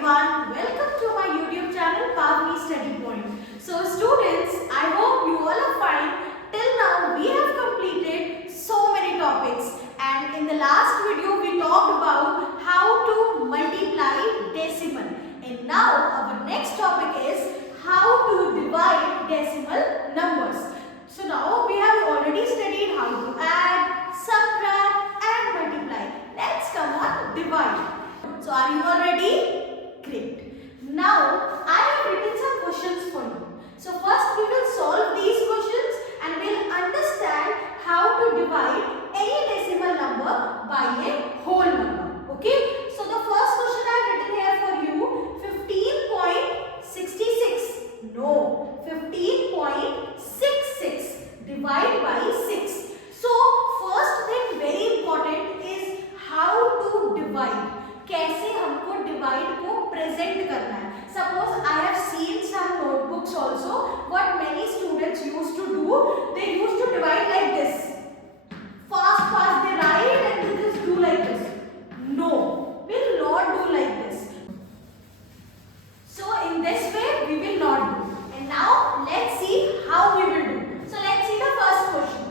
everyone, welcome to my YouTube channel Pavni Study Point. So students, I hope you all are fine. Till now we have completed so many topics, and in the last video we talked about how to multiply decimal, and now our next topic is how to divide decimal numbers. So now we have already studied how to add, subtract and multiply. Let's come on divide. So are you all ready? Great. Now I have written some questions for you. So first we will solve these questions and we'll understand how to divide any decimal number by a whole number. Okay? So the first question I have written here for you, 15.66. No, 15.66 divide by 6. So first thing very important is how to divide. कैसे हमको divide को present करना है. Suppose I have seen some notebooks also what many students used to do, they used to divide like this. Fast they write and they just do like this. No, we will not do like this. So in this way we will not do. And now let's see how we will do. So let's see the first question.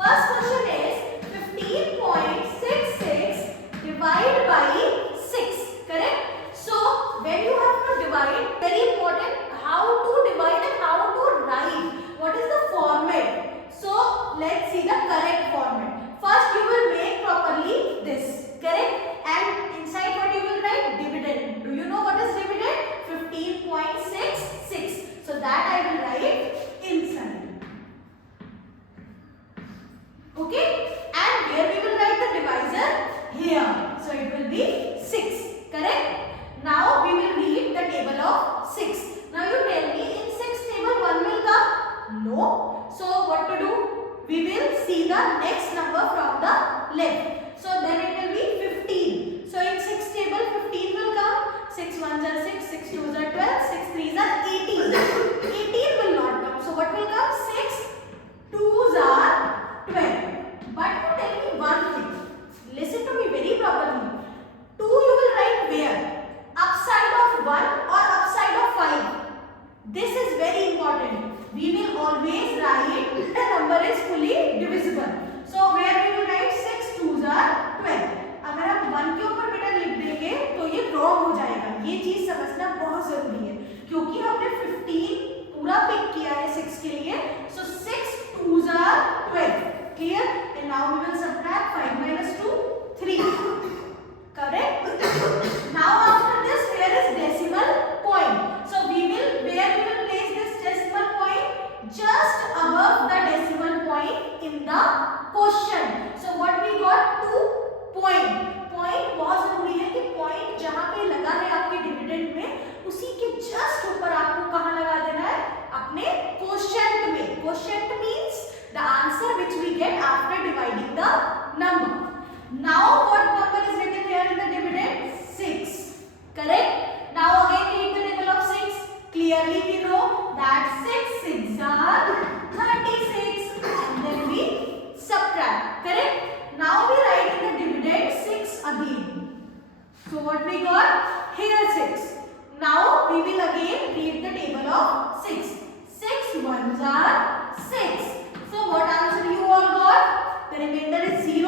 First question is 15.66 divide by 6, correct? So when you have to divide, very important, how to divide and how to write. What is the format? So let's see the correct format. First you will make properly this, correct? And inside what you will write? Dividend. Do you know what is dividend? 15.66. So that I will write inside. Okay? And where we will write the divisor? Here. So it will be 6. Correct? Now we will read the table of 6. Now you tell me, in 6 table 1 will come? No. So what to do? We will see the next number from the left. So then it will be 15. So in 6 table 15 will come. 6 1s are 6, 6 2s are 12, 6 3s are 18. 18 will not come. So what will come? 6 2s are 12. But you tell me one thing. Listen to me very properly. 2 you will write where? Upside of 1 or upside of 5? This is very important. We will always write the number is fully divisible. So where we will write 6 2s are 12. अगर हम 1 के ऊपर बेटा लिख देंगे तो ये wrong हो जाएगा. ये चीज समझना बहुत जरूरी है क्योंकि हमने 15 पूरा पिक किया है 6 के लिए. So 6 2s are 12. Clear? And now we will subtract 5 minus 2, 3. Correct? Now after this, where is decimal point? So where we will place this decimal point? Just above the decimal point in the question. So what we got? 2 point. Point बहुत जरूरी है कि point जहाँ पे लगा है आपके dividend में, उसी के जस्ट ऊपर आपको कहाँ लगा देना है? अपने quotient में. Quotient means the answer which we get after dividing the number. Now what number is written here in the dividend? 6. Correct? Now again read the table of 6. Clearly we know that 6 6s are 36 and then we subtract. Correct? Now we write in the dividend 6 again. So what we got? Here 6. Now we will again read the table of 6. 6 1s are 6. So what answer you all got? The remainder is 0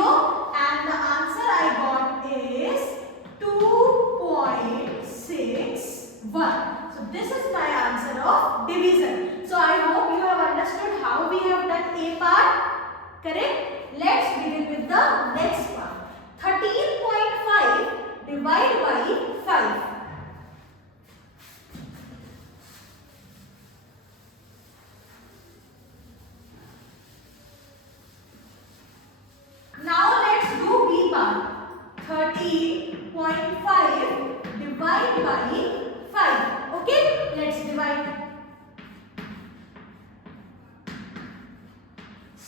and the answer I got is 2.61. So this is my answer of division. So I hope you have understood how we have done A part. Correct? Let's begin with the next part. 13.5 divide by 5. Now let's do B part. 13.5 divide by 5. Okay? Let's divide.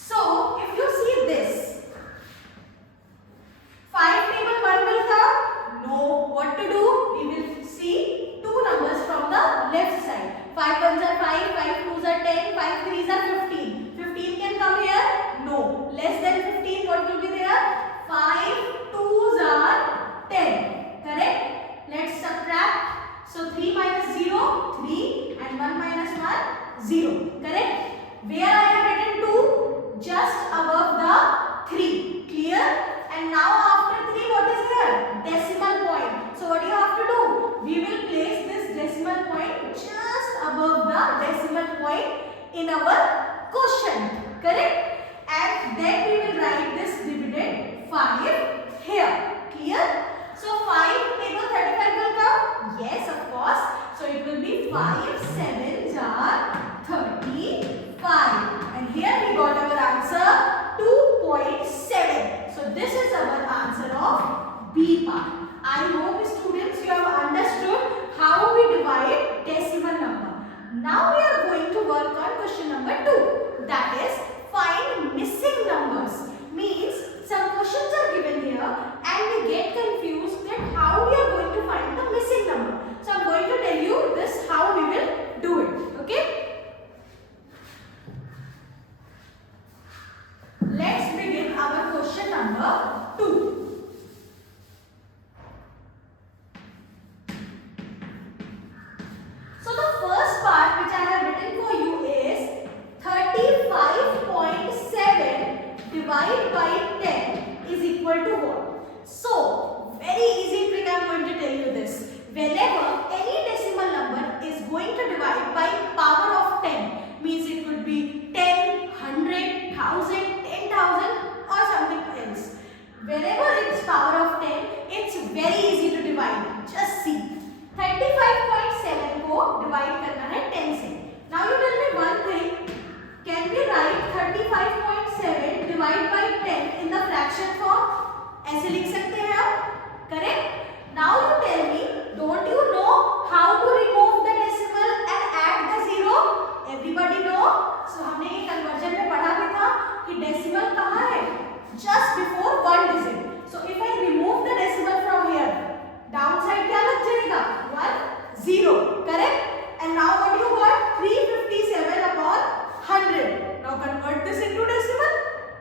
So if you see this, 5 table 1 will come? No. What to do? We will So 3 minus 0, 3 and 1 minus 1, 0. Correct? Where I have written 2? Just above the 3. Clear? And now after 3 what is here? Decimal point. So what do you have to do? We will place this decimal point just above the decimal point in our quotient. Correct? And then we will write this dividend 5 here. Clear? So 5 table 35 will come? Yes, of course. So it will be 5 7s are 35. And here we got our answer 2.7. So this is our answer of B part. I hope students you have understood how we divide decimal number. Now we are going to work on question number 2. That is find missing numbers. Means some questions are given here and we get confused that how we are going to find the missing number. So I am going to tell you this how we will do it. Okay? Let's begin our question number 2. So the first part which I have written for you is 35.7 divided by 10 is equal to what? So very easy trick I am going to tell you this. Whenever any decimal number is going to divide by power of 10, means it could be 10, 100, 1000, 10,000 or something else. Whenever it's power of 10, it's very easy to divide. Just see. 35.7 को divide करना है 10 से. Now you tell me one thing. Can we write 35.7 divided by 10 in the fraction form? ऐसे लिख सकते हैं आप? Correct? Now you tell me, don't you know how to remove the decimal and add the zero? Everybody know? So हमने ये conversion में पढ़ा भी था कि decimal कहाँ है? Just before one digit. So if I remove the decimal from here, downside क्या लग जाएगा? 1, 0. Correct? And now what you got? 357 upon 100. Now convert this into decimal.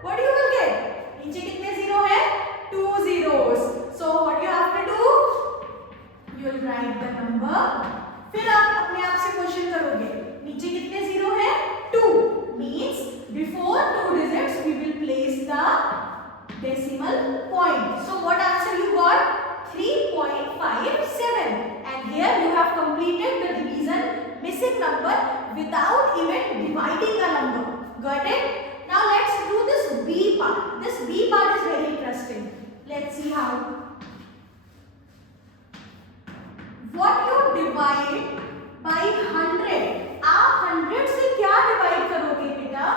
What you will get? नीचे कितने zero है? 2 zeros. So what you have to do? You will write the number. फिर आप अपने आप से क्वेश्चन करोगे. नीचे कितने zero है? 2. Means before 2 digits we will place the decimal point. So what answer you got? 3.57. And here you have completed the division missing number without even dividing a number. Got it? Now let's do this B part. This B part is very interesting. Let's see how. What you divide by 100? आप 100 से क्या divide करोगे बेटा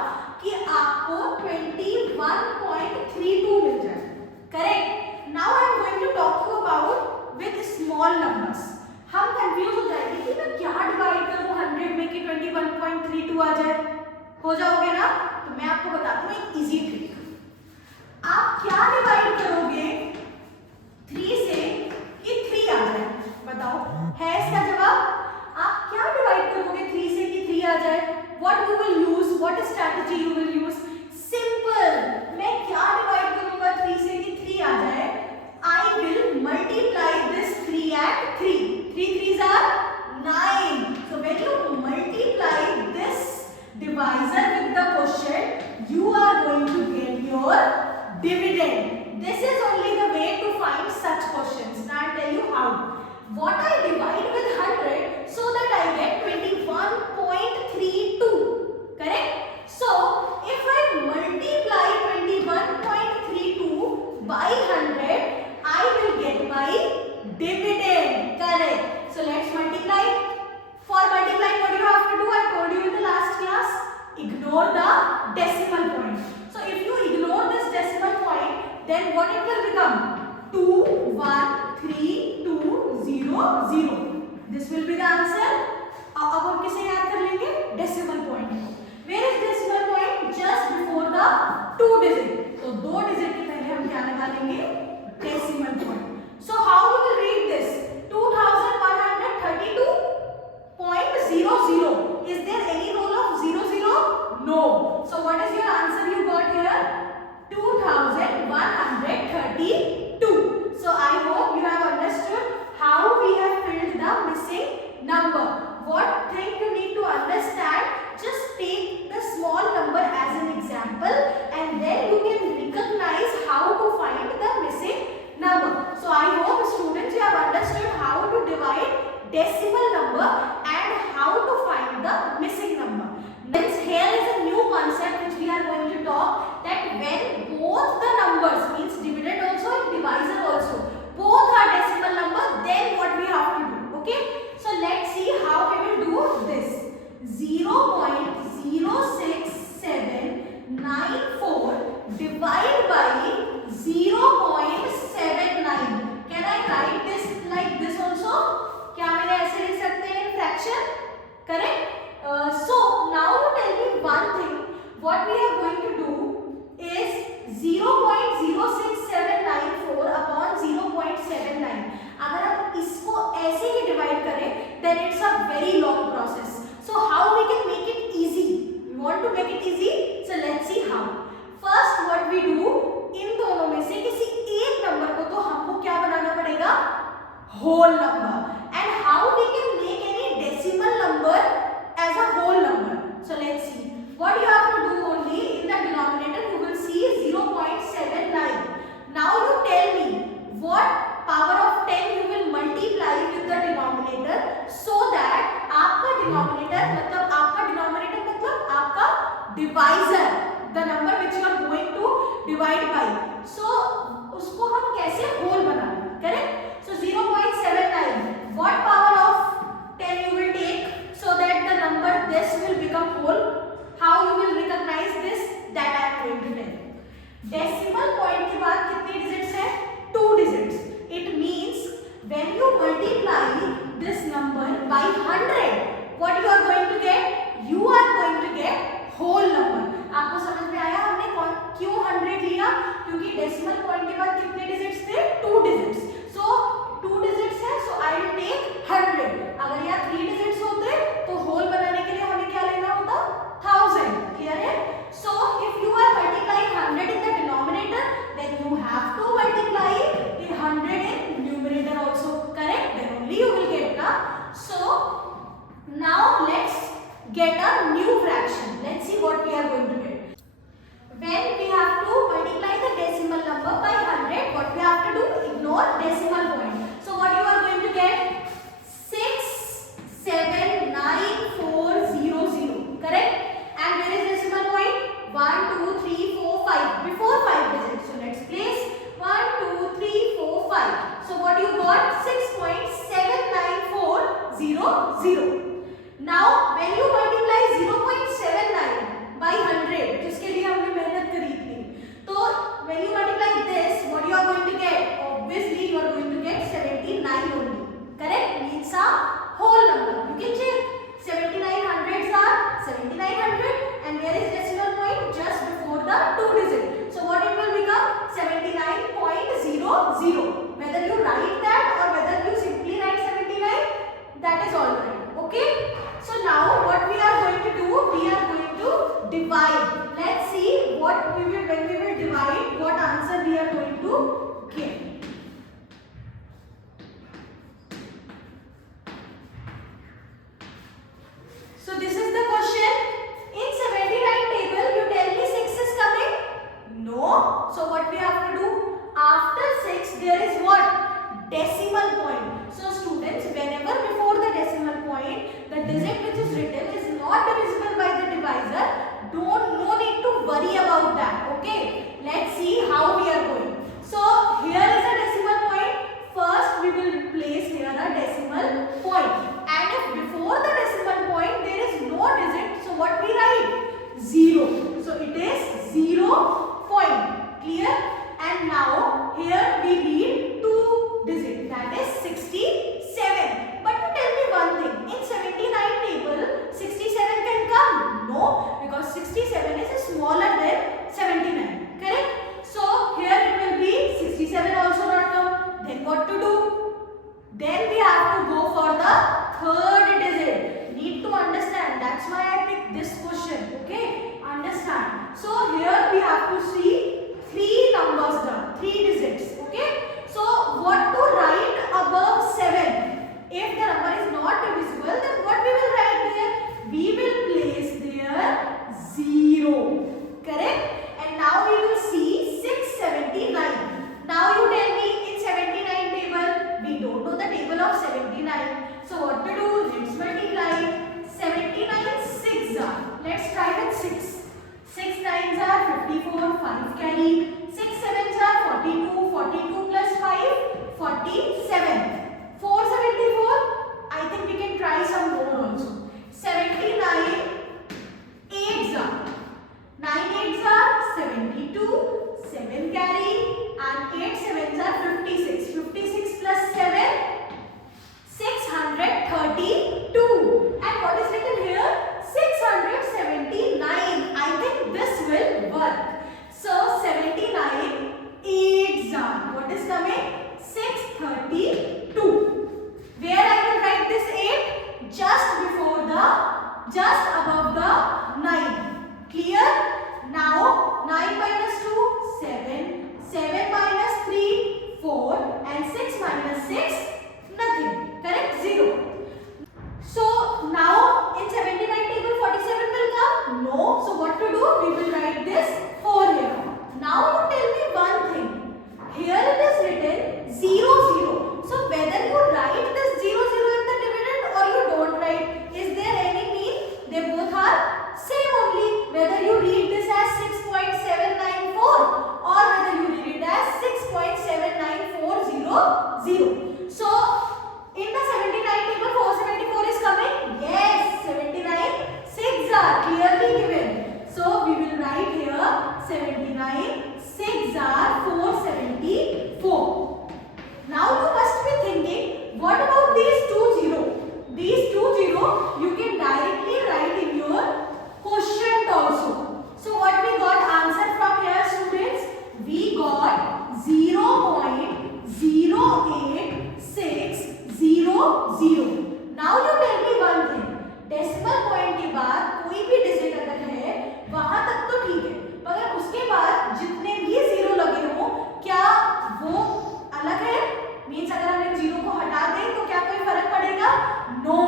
कि आपको 21.32 मिल जाए. Correct? Now I am going to talk you about with small numbers. हम confuse हो जाएंगे कि मैं क्या डिवाइड करूं 100 में कि 21.32 आ जाए. हो जाओगे ना? तो मैं आपको बताता हूँ एक इजी ट्रिक. आप क्या डिवाइड करोगे 3 से कि 3 आ जाए? बताओ. है इसका जवाब? आप क्या डिवाइड करोगे 3 से कि 3 आ जाए? What you will use? What strategy you will use? Simple. मैं क्या डिवाइड करूंगा 3 से कि 3 आ जाए? I will multiply this 3 at 3. 3 3s are 9. So when you multiply this divisor with the quotient, you are going to get your dividend. This is only the way to find such questions. Now I'll tell you how. What I divide with 100 so that I get 21.32. Correct? So if I multiply 21.32 by 100, I will get my dividend. Correct? So let's multiply. For multiplying, what you have to do? I told you in the last class. Ignore the decimal point. So if you ignore this decimal point, then what it will become? 2, 1, 3, 2, 0, 0. This will be the answer. अब हम किसे याद कर लेंगे? Decimal point को. Where is decimal point? Just before the 2 digit. तो 2 digit के पहले हम क्या लगा लेंगे? Decimal point. So how you will read this? 2132.00. Is there any role of 00? No. So what is your answer you got here? 2132. So I hope you have understood how we have filled the missing decimal number and how to find the missing number. Means here is a new concept which we are going to talk, that when both the numbers, means dividend also and divisor also, both are decimal number, then what we have to do. Okay, so let's see how we will do this. 0.06794 divide by 0.79. Can I write this like this also? क्या मेरे ऐसे लिख सकते हैं fraction? Correct? So now you tell me one thing. What we are going to do is 0.06794 upon 0.79. अगर हम इसको ऐसे ही divide करें, then it's a very long process. So how we can make it easy? We want to make it easy. So let's see how. First, what we do, इन दोनों में से किसी एक नंबर को तो हमको क्या बनाना पड़ेगा? Whole number. And how we can make any decimal number as a whole number? So let's see. What you have to do only, in the denominator you will see 0.79. Now you tell me what power of 10 you will multiply with the denominator, so that आपका denominator मतलब आपका divisor, the number which you are going to divide by, so उसको हम कैसे whole बनाएं? Correct? So 0.79. What power of 10 you will take so that the number this will become whole? How you will recognize this? That I am going to tell you. Decimal point के बाद कितने digits है? 2 digits. It means when you multiply this number by 100, what you are going to get? You are going to get whole number. आपको समझ में आया हमने क्यों 100 लिया? क्योंकि decimal point के बाद कितने digits थे? 2 digits. So 2 digits है, so I will take 100. अगर यहाँ 3 digits होते तो whole बनाने के लिए हमें क्या लेना होता? 1000. Clear है? So if you are multiplying 100 in the denominator, then you have to multiply the 100 in numerator also. Correct? Then only you will get na. So now let's get a new fraction. Let's see what we are going to get. When we have to multiply the decimal number by 100, what we have to do? Ignore decimal point. So what you are going to get? 679,400. Correct? And where is decimal point? 1, 2, 3, 4, 5. Before 5 digits. So let's place 1, 2, 3, 4, 5. So what you got? 6.79400. Now when you multiply 0.79 by 100, जिसके लिए हमने मेहनत करी थी, तो when you multiply this, what you are going to get? Obviously you are going to get 79 only. Correct? Means a whole number. You can check. 79 hundreds are 7900, and where is decimal point? Just before the 2 digit. So what it will become? 79.00. Whether you write that or whether you simply write 79, that is all right. Okay? So now what we are going to do? We are going to divide. Let's see what when we will divide, what answer we are going to get. So this is the question. In 79 table, you tell me 6 is coming? No. So what we have to do? After 6, there is what? Decimal point. So students, whenever before the decimal point, the digit which is written is not divisible by the divisor, no need to worry about that. Okay? Let's see how we are going. So here is a decimal point. First, we will place here a decimal point. And if before the decimal point there is no digit, so what we write? 0. So it is 0 point. Clear? And now here we read 2 digit, that is 67. But you tell me one thing, in 79 table 67 can come? No, because 67 is smaller than 79. Correct? So here it will be 67 also not come. Then what to do? Then we have to go for the third digit. Need to understand. That's why I picked this question. Okay? Understand. So here we have to see 3 numbers done. 3 digits. Okay? So what to write above 7? If the number is not divisible, then what we will write there? We will place there 0. Correct? And now we will see 679. Now you tell me, in 79 table, we don't know the table of 79. So what 44, 5 carry. 6 sevens are 42, 42 plus 5, 47. 474, I think we can try some more also. 79, 8s are 9 8s are 72, 7 carry, and 8 sevens are 56. 56 plus 7, 632. And what is written here? 679. I think this will work. So 79 8s are, what is coming? 632. Where I will write this 8? Just above the 9. Clear? Now 9 minus 2, 7. 7 minus 3, 4. And 6 minus 6, nothing. Correct? 0. So now in 79 table 47 will come? No. So what to do? We will write this 4 here. Now you tell me one thing. Here it is written 0 0. So whether you write this 0 0 in the dividend or you don't write, is there any mean? They both are same only. Whether you read this as 6.794 or whether you read it as 6.79400. So in the 79 table 474 is coming? Yes, 79 6s are clearly given. So we will write here 79 6s are 474. Now you must be thinking, what about these 2 0? These 2 0 you can directly write in your quotient also. So what we got answer from here, students? We got 0.08600. Now you tell me one thing. Decimal point के बाद कोई भी digit अगर है वहां तक तो ठीक है, मगर उसके बाद जितने भी जीरो लगे हो क्या वो अलग है? मीन्स अगर हम इन जीरो को हटा दें तो क्या कोई फर्क पड़ेगा? No,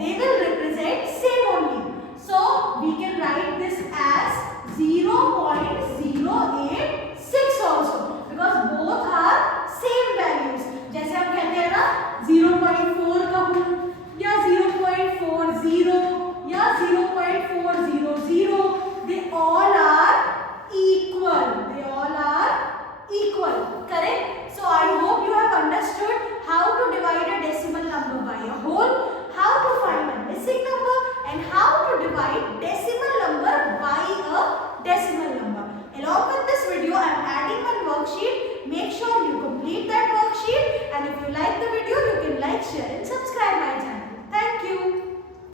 they will represent same only. So we can write this as 0.086 also because both are same values. जैसे हम कहते हैं ना 0.4 कहूं या 0.40 या 0.400, they all are equal. They all are equal. Correct? So I hope you have understood how to divide a decimal number by a whole, how to find a missing number, and how to divide decimal number by a decimal number. Along with this video, I am adding one worksheet. Make sure you complete